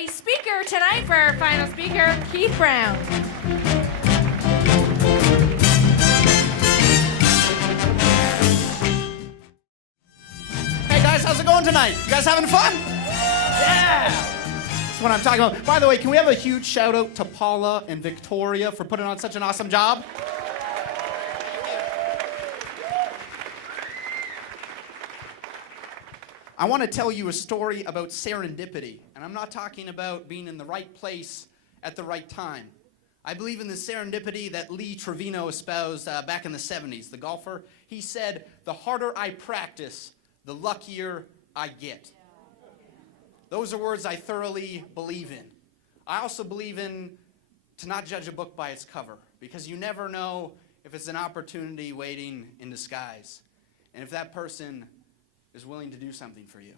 a speaker tonight for our final speaker, Keith Brown. Hey guys, how's it going tonight? You guys having fun? Yeah! That's what I'm talking about. By the way, can we have a huge shout out to Paula and Victoria for putting on such an awesome job? I want to tell you a story about serendipity, and I'm not talking about being in the right place at the right time. I believe in the serendipity that Lee Trevino espoused back in the 70s, the golfer. He said, the harder I practice, the luckier I get. Those are words I thoroughly believe in. I also believe in to not judge a book by its cover, because you never know if it's an opportunity waiting in disguise, and if that person is willing to do something for you.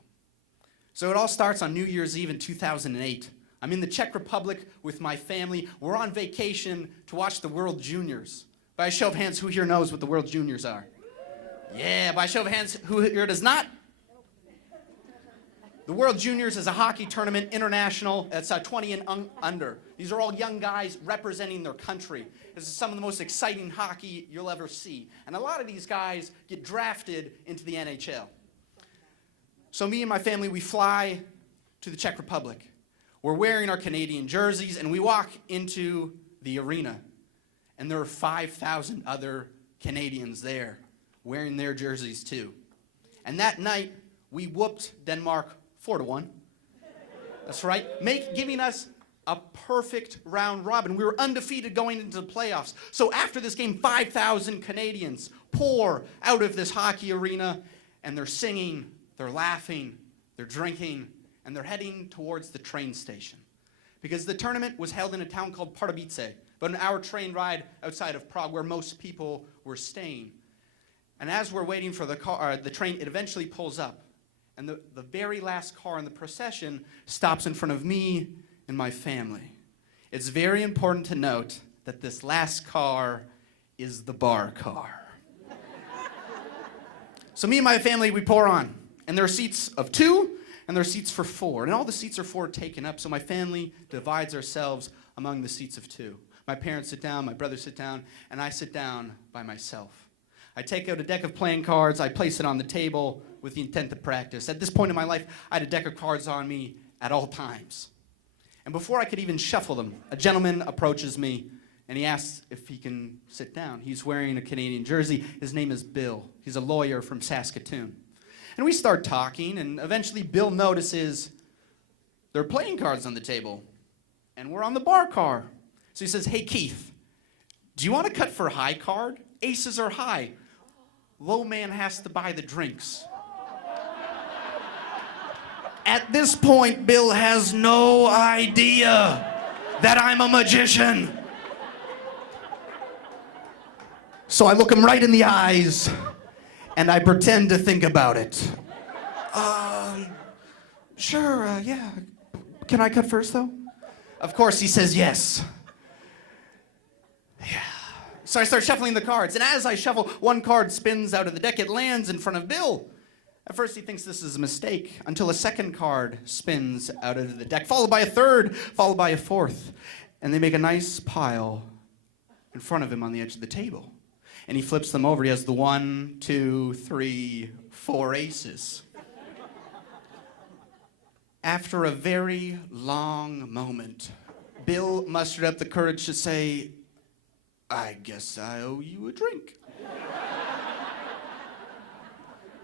So it all starts on New Year's Eve in 2008. I'm in the Czech Republic with my family. We're on vacation to watch the World Juniors. By a show of hands, who here knows what the World Juniors are? Yeah, by a show of hands, who here does not? The World Juniors is a hockey tournament, international. It's 20 and under. These are all young guys representing their country. This is some of the most exciting hockey you'll ever see. And a lot of these guys get drafted into the NHL. So me and my family, we fly to the Czech Republic. We're wearing our Canadian jerseys, and we walk into the arena. And there are 5,000 other Canadians there wearing their jerseys too. And that night, we whooped Denmark 4-1. That's right, giving us a perfect round robin. We were undefeated going into the playoffs. So after this game, 5,000 Canadians pour out of this hockey arena, and they're singing, they're laughing, they're drinking, and they're heading towards the train station. Because the tournament was held in a town called Pardubice, about an hour train ride outside of Prague, where most people were staying. And as we're waiting for the train, it eventually pulls up. And the very last car in the procession stops in front of me and my family. It's very important to note that this last car is the bar car. So me and my family, we pour on. And there are seats of 2, and there are seats for 4. And all the seats are 4 taken up, so my family divides ourselves among the seats of 2. My parents sit down, my brothers sit down, and I sit down by myself. I take out a deck of playing cards, I place it on the table with the intent to practice. At this point in my life, I had a deck of cards on me at all times. And before I could even shuffle them, a gentleman approaches me, and he asks if he can sit down. He's wearing a Canadian jersey. His name is Bill. He's a lawyer from Saskatoon. And we start talking, and eventually Bill notices there are playing cards on the table, and we're on the bar car. So he says, hey, Keith, do you want to cut for high card? Aces are high. Low man has to buy the drinks. At this point, Bill has no idea that I'm a magician. So I look him right in the eyes, and I pretend to think about it. Sure, yeah. Can I cut first, though? Of course, he says yes. Yeah. So I start shuffling the cards, and as I shuffle, one card spins out of the deck. It lands in front of Bill. At first, he thinks this is a mistake, until a second card spins out of the deck, followed by a third, followed by a fourth. And they make a nice pile in front of him on the edge of the table. And he flips them over. He has the 1, 2, 3, 4 aces. After a very long moment, Bill mustered up the courage to say, I guess I owe you a drink.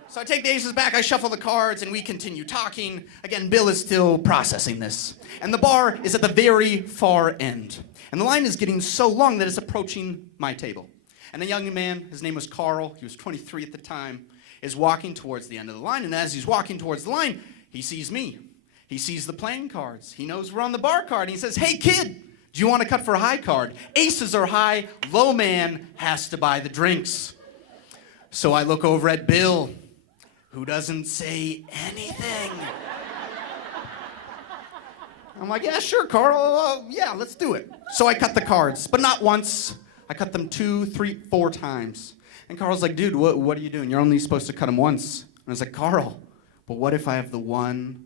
So I take the aces back, I shuffle the cards, and we continue talking. Again, Bill is still processing this. And the bar is at the very far end. And the line is getting so long that it's approaching my table. And a young man, his name was Carl, he was 23 at the time, is walking towards the end of the line. And as he's walking towards the line, he sees me. He sees the playing cards. He knows we're on the bar card. And he says, hey, kid, do you want to cut for a high card? Aces are high. Low man has to buy the drinks. So I look over at Bill, who doesn't say anything. I'm like, yeah, sure, Carl. Yeah, let's do it. So I cut the cards, but not once. I cut them 2, 3, 4 times. And Carl's like, dude, what are you doing? You're only supposed to cut them once. And I was like, Carl, but what if I have the 1,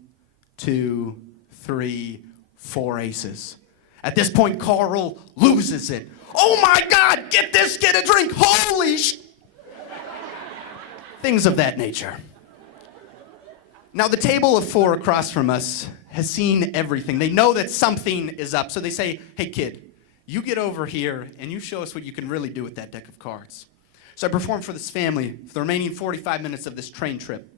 2, 3, 4 aces. At this point, Carl loses it. Oh my God, get this, get a drink, holy sh... Things of that nature. Now, the table of 4 across from us has seen everything. They know that something is up, so they say, hey kid, you get over here and you show us what you can really do with that deck of cards. So I performed for this family for the remaining 45 minutes of this train trip.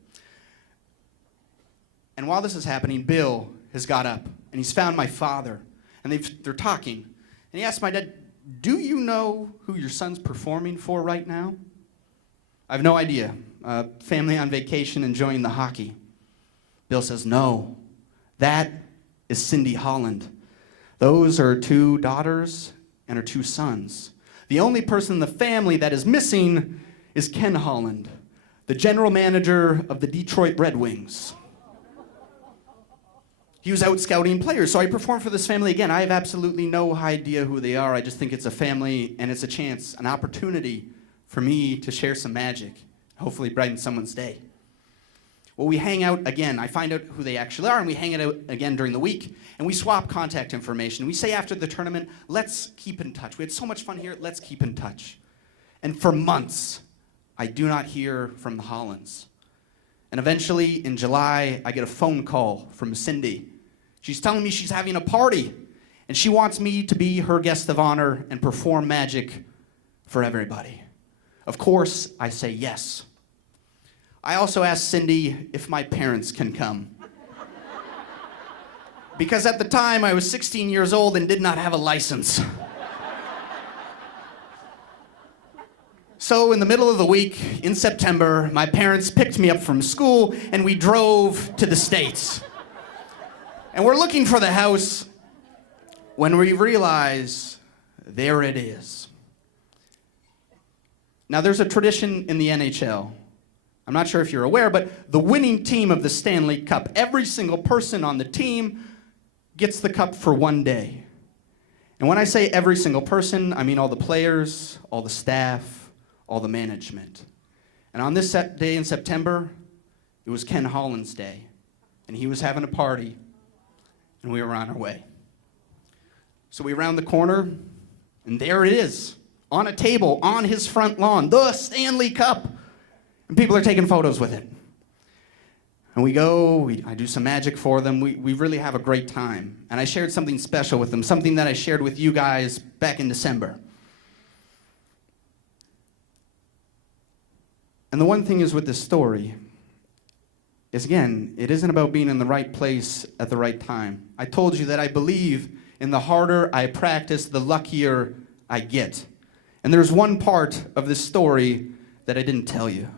And while this is happening, Bill has got up and he's found my father and they're talking. And he asked my dad, do you know who your son's performing for right now? I have no idea. Family on vacation enjoying the hockey. Bill says, no, that is Cindy Holland. Those are 2 daughters and her 2 sons. The only person in the family that is missing is Ken Holland, the general manager of the Detroit Red Wings. He was out scouting players, so I performed for this family again. I have absolutely no idea who they are. I just think it's a family and it's a chance, an opportunity for me to share some magic, hopefully brighten someone's day. Well, we hang out again. I find out who they actually are, and we hang out again during the week, and we swap contact information. We say after the tournament, let's keep in touch. We had so much fun here, let's keep in touch. And for months, I do not hear from the Hollands. And eventually, in July, I get a phone call from Cindy. She's telling me she's having a party, and she wants me to be her guest of honor and perform magic for everybody. Of course, I say yes. I also asked Cindy if my parents can come. Because at the time, I was 16 years old and did not have a license. So in the middle of the week, in September, my parents picked me up from school and we drove to the States. And we're looking for the house when we realize there it is. Now there's a tradition in the NHL. I'm not sure if you're aware, but the winning team of the Stanley Cup, every single person on the team gets the cup for 1 day. And when I say every single person, I mean all the players, all the staff, all the management. And on this day in September, it was Ken Holland's day. And he was having a party, and we were on our way. So we round the corner, and there it is, on a table, on his front lawn, the Stanley Cup. And people are taking photos with it. And we go, I do some magic for them. We really have a great time. And I shared something special with them, something that I shared with you guys back in December. And the one thing is with this story is, again, it isn't about being in the right place at the right time. I told you that I believe in the harder I practice, the luckier I get. And there's one part of this story that I didn't tell you.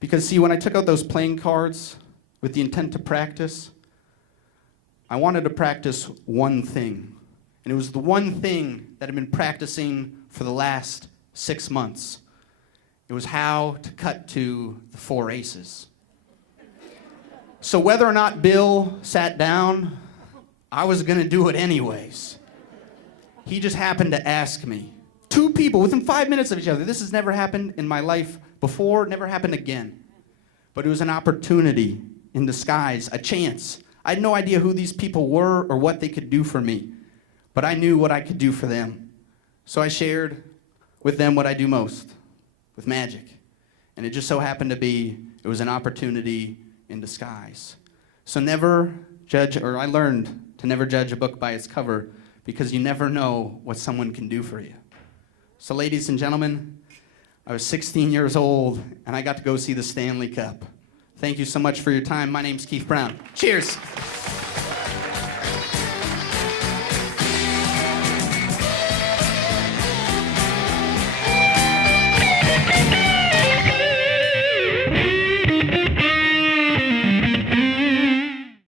Because see, when I took out those playing cards with the intent to practice, I wanted to practice one thing. And it was the one thing that I've been practicing for the last 6 months. It was how to cut to the 4 aces. So whether or not Bill sat down, I was gonna do it anyways. He just happened to ask me. 2 people within 5 minutes of each other. This has never happened in my life before, never happened again. But it was an opportunity in disguise, a chance. I had no idea who these people were or what they could do for me, but I knew what I could do for them. So I shared with them what I do most, with magic. And it just so happened to be, it was an opportunity in disguise. So never judge, or I learned to never judge a book by its cover, because you never know what someone can do for you. So ladies and gentlemen, I was 16 years old, and I got to go see the Stanley Cup. Thank you so much for your time. My name's Keith Brown. Cheers.